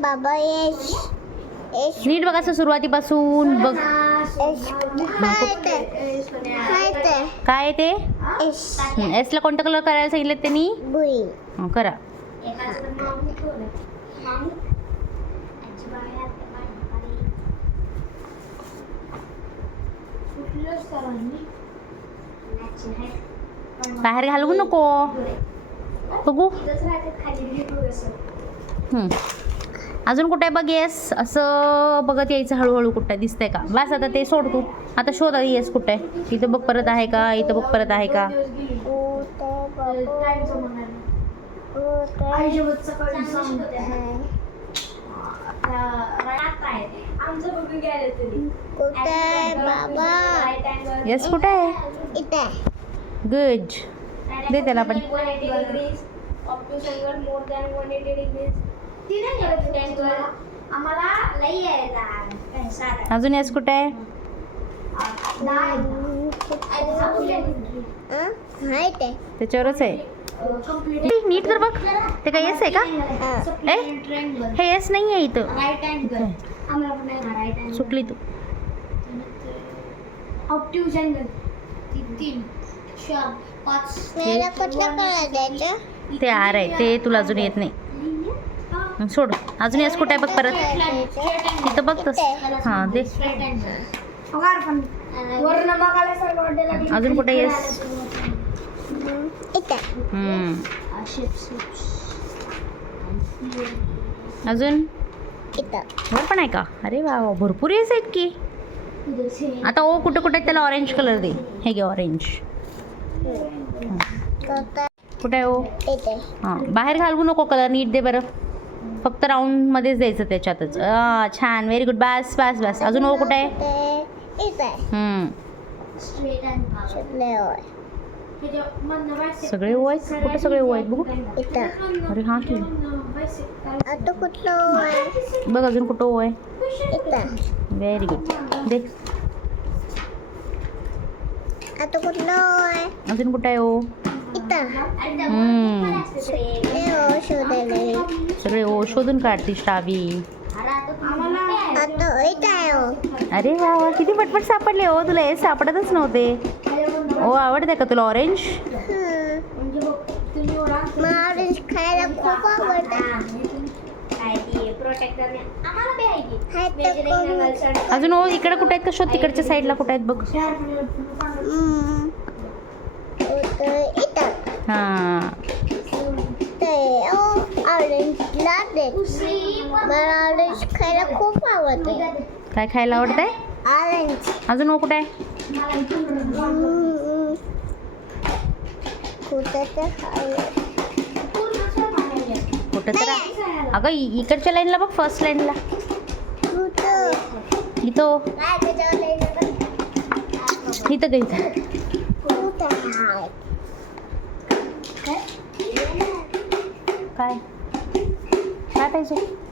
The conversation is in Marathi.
बाबा येस. नीट बघ असं सुरुवातीपासून. बघ. काय आहे ते? येस. एसला कोणता कलर करायला सांगितलं त्यांनी? बुई. हं, करा. बाहेर घालवू नको. बघू. हं. अजून कुठे बघ येस असं बघत यायचं हळूहळू कुठे दिसतंय का? बस आता ते सोड तू. आता शोध आधी येस कुठे. इथं बघ परत आहे का? इथं बघ परत आहे का? येस कुठे आहे? इथे गुड दे त्याला अजून येस कुठे आहे? त्याच्यावरच आहे. नीट तर बघ. ते काय येस आहे का? हे येस नाही आहे इथं चुकली तू. ते आर आहे. ते तुला अजून येत नाही. सोड. अजून येस कुठे आहे बघ परत. इथं बघ तस हां दे. अजून कुठे येस. अजून? वर पण आहे का? अरे वा भरपूर येस आहेत की. आता ओ कुठं कुठे त्याला ऑरेंज कलर दे. हे घे ऑरेंज कुठं आहे ओ? हां. बाहेर घालवू नको कलर नीट दे बरं. फक्त राऊंडमध्येच द्यायचं त्याच्यातच. छान. व्हेरी गुड बस बस बस अजून ओ कुठे आहे? सगळे ओ आहेत? कुठे सगळे ओ आहेत? बघू. अरे हां की. बघ अजून कुठं ओ आहे? व्हेरी गुड दे आता कुठलं आहे अजून कुठं आहे ओ? इथं शोधून काढती श्रावी हो. अरे वा वा किती पटपट सापडले हो तुला हे सापडतच नव्हते. ओ आवडते का तुला ऑरेंज खायला खूप आवडतं. अजून ओ इकडे कुठे आहेत का शोध? तिकडच्या साईडला कुठे आहेत बघ. हां. दे मला ऑरेंज खायला खूप आवडते. काय खायला आवडतंय? ऑरेंज. अजून कुठे. कुठं तर. कुठं तर. अगं इकडच्या लाईनला बघ फर्स्ट लाईनला इथं? इथं इथं. कुठं आहे? काय काय पाहिजे